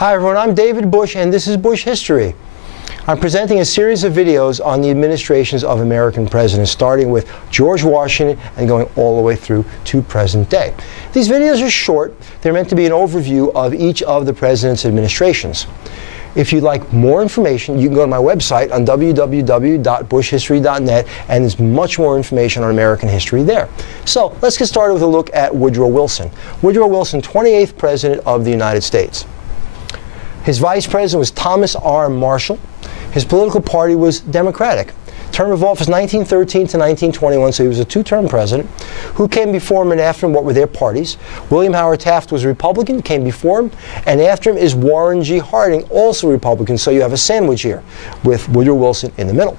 Hi everyone, I'm David Busch and this is Busch History. I'm presenting a series of videos on the administrations of American presidents, starting with George Washington and going all the way through to present day. These videos are short. They're meant to be an overview of each of the president's administrations. If you'd like more information, you can go to my website on www.buschhistory.net, and there's much more information on American history there. So let's get started with a look at Woodrow Wilson. Woodrow Wilson, 28th President of the United States. His vice president was Thomas R. Marshall. His political party was Democratic. Term of office 1913 to 1921, so he was a two-term president. Who came before him and after him? What were their parties? William Howard Taft was a Republican, came before him, and after him is Warren G. Harding, also Republican, so you have a sandwich here with Woodrow Wilson in the middle.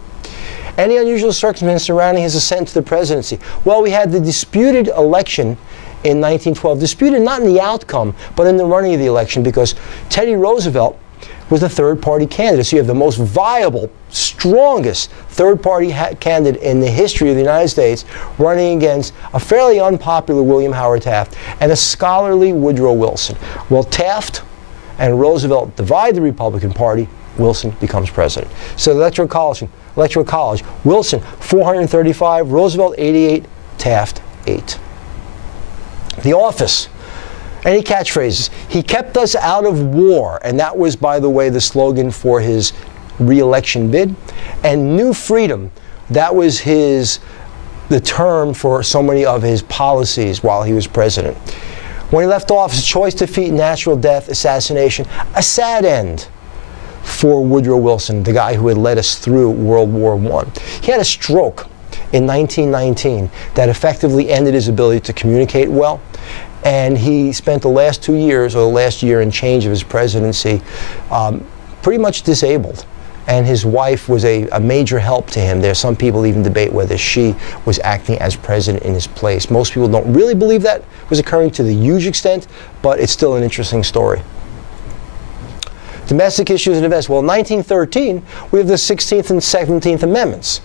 Any unusual circumstances surrounding his ascent to the presidency? Well, we had the disputed election in 1912, disputed not in the outcome, but in the running of the election, because Teddy Roosevelt was the third-party candidate. So you have the most viable, strongest third-party candidate in the history of the United States running against a fairly unpopular William Howard Taft and a scholarly Woodrow Wilson. Well, Taft and Roosevelt divide the Republican Party. Wilson becomes president. So the Electoral College, Wilson 435, Roosevelt 88, Taft 8. The office. Any catchphrases? He kept us out of war, and that was, by the way, the slogan for his re-election bid. And New Freedom, that was the term for so many of his policies while he was president. When he left office, choice, defeat, natural death, assassination, a sad end for Woodrow Wilson, the guy who had led us through World War I. He had a stroke in 1919 that effectively ended his ability to communicate well. And he spent the last 2 years, or the last year and change of his presidency, pretty much disabled. And his wife was a major help to him. There, some people even debate whether she was acting as president in his place. Most people don't really believe that was occurring to the huge extent, but it's still an interesting story. Domestic issues and events. Well, in 1913, we have the 16th and 17th Amendments.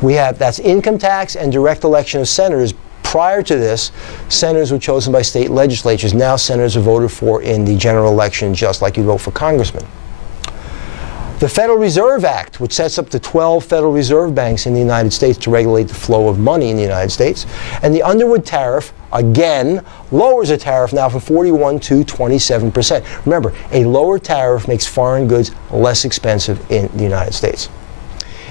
We have, that's income tax and direct election of senators. Prior to this, senators were chosen by state legislatures. Now senators are voted for in the general election just like you vote for congressmen. The Federal Reserve Act, which sets up the 12 Federal Reserve banks in the United States to regulate the flow of money in the United States. And the Underwood Tariff, again, lowers the tariff now from 41% to 27%. Remember, a lower tariff makes foreign goods less expensive in the United States.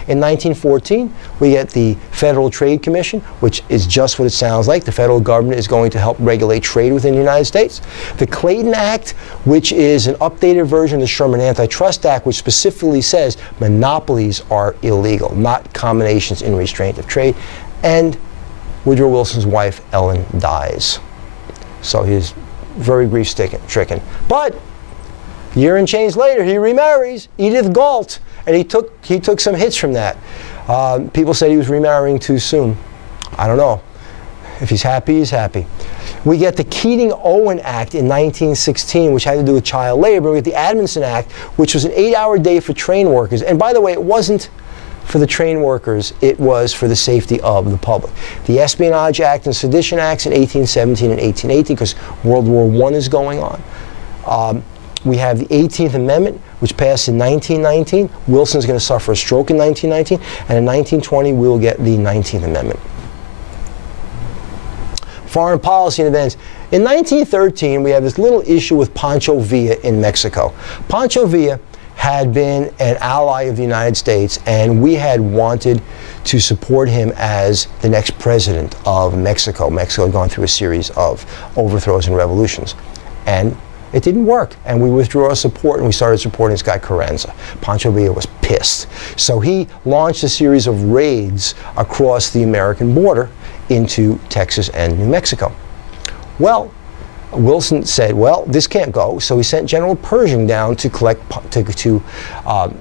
In 1914, we get the Federal Trade Commission, which is just what it sounds like. The federal government is going to help regulate trade within the United States. The Clayton Act, which is an updated version of the Sherman Antitrust Act, which specifically says monopolies are illegal, not combinations in restraint of trade. And Woodrow Wilson's wife, Ellen, dies. So he's very grief-stricken. But a year and change later, he remarries Edith Galt. And he took some hits from that. People said he was remarrying too soon. I don't know. If he's happy, he's happy. We get the Keating-Owen Act in 1916, which had to do with child labor. We get the Adamson Act, which was an 8-hour day for train workers. And by the way, it wasn't for the train workers, it was for the safety of the public. The Espionage Act and Sedition Acts in 1817 and 1818, because World War I is going on. We have the 18th Amendment, which passed in 1919. Wilson's going to suffer a stroke in 1919. And in 1920, we will get the 19th Amendment. Foreign policy and events. In 1913, we have this little issue with Pancho Villa in Mexico. Pancho Villa had been an ally of the United States, and we had wanted to support him as the next president of Mexico. Mexico had gone through a series of overthrows and revolutions. And it didn't work, and we withdrew our support, and we started supporting this guy Carranza. Pancho Villa was pissed. So he launched a series of raids across the American border into Texas and New Mexico. Well, Wilson said, well, this can't go, so he sent General Pershing down to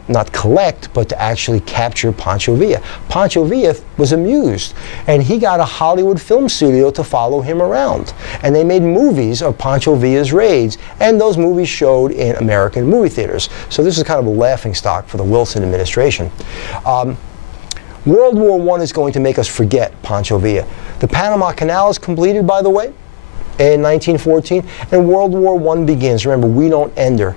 not collect, but to actually capture Pancho Villa. Pancho Villa was amused, and he got a Hollywood film studio to follow him around. And they made movies of Pancho Villa's raids, and those movies showed in American movie theaters. So this is kind of a laughingstock for the Wilson administration. World War I is going to make us forget Pancho Villa. The Panama Canal is completed, by the way. in 1914, and World War I begins. Remember, we don't enter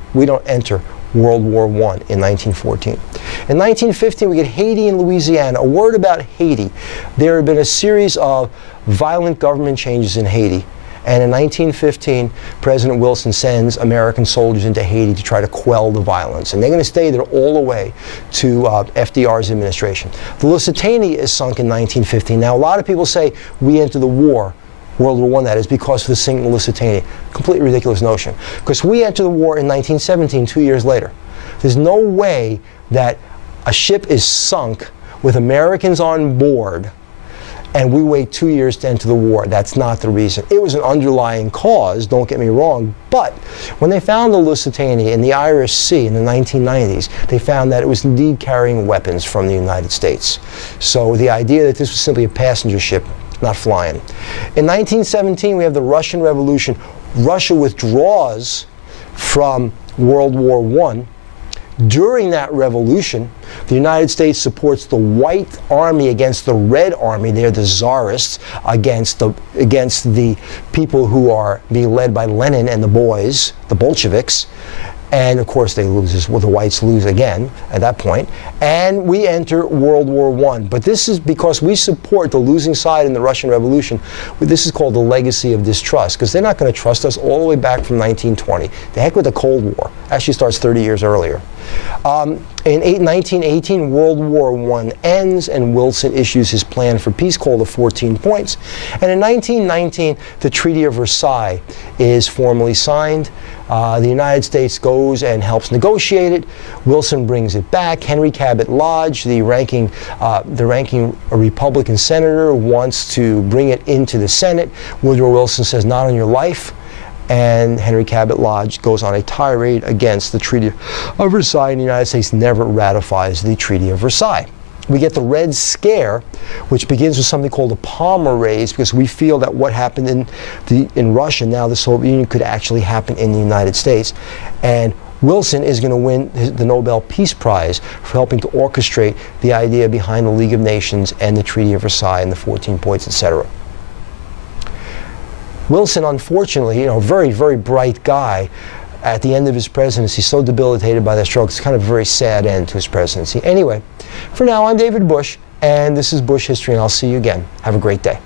World War I in 1914. In 1915, we get Haiti and Louisiana. A word about Haiti. There had been a series of violent government changes in Haiti. And in 1915, President Wilson sends American soldiers into Haiti to try to quell the violence. And they're going to stay there all the way to FDR's administration. The Lusitania is sunk in 1915. Now, a lot of people say we enter the war, World War I, that is, because of the sinking of the Lusitania. Completely ridiculous notion. Because we enter the war in 1917, 2 years later. There's no way that a ship is sunk with Americans on board and we wait 2 years to enter the war. That's not the reason. It was an underlying cause, don't get me wrong, but when they found the Lusitania in the Irish Sea in the 1990s, they found that it was indeed carrying weapons from the United States. So the idea that this was simply a passenger ship, not flying. In 1917, we have the Russian Revolution. Russia withdraws from World War I. During that revolution, the United States supports the White Army against the Red Army. They're the Tsarists against the people who are being led by Lenin and the boys, the Bolsheviks. And of course they lose, well, the whites lose again at that point. And we enter World War I. But this is because we support the losing side in the Russian Revolution. This is called the legacy of distrust, because they're not going to trust us all the way back from 1920. The heck with the Cold War. Actually starts 30 years earlier. In 1918, World War I ends, and Wilson issues his plan for peace called the 14 Points. And in 1919, the Treaty of Versailles is formally signed. The United States goes and helps negotiate it. Wilson brings it back. Henry Cabot Lodge, the ranking Republican senator, wants to bring it into the Senate. Woodrow Wilson says, "Not on your life." And Henry Cabot Lodge goes on a tirade against the Treaty of Versailles, and the United States never ratifies the Treaty of Versailles. We get the Red Scare, which begins with something called the Palmer Raise, because we feel that what happened in Russia, now the Soviet Union, could actually happen in the United States. And Wilson is going to win the Nobel Peace Prize for helping to orchestrate the idea behind the League of Nations and the Treaty of Versailles and the 14 Points, etc. Wilson, unfortunately, a very, very bright guy, at the end of his presidency, so debilitated by that stroke. It's kind of a very sad end to his presidency. Anyway, for now, I'm David Busch, and this is Busch History, and I'll see you again. Have a great day.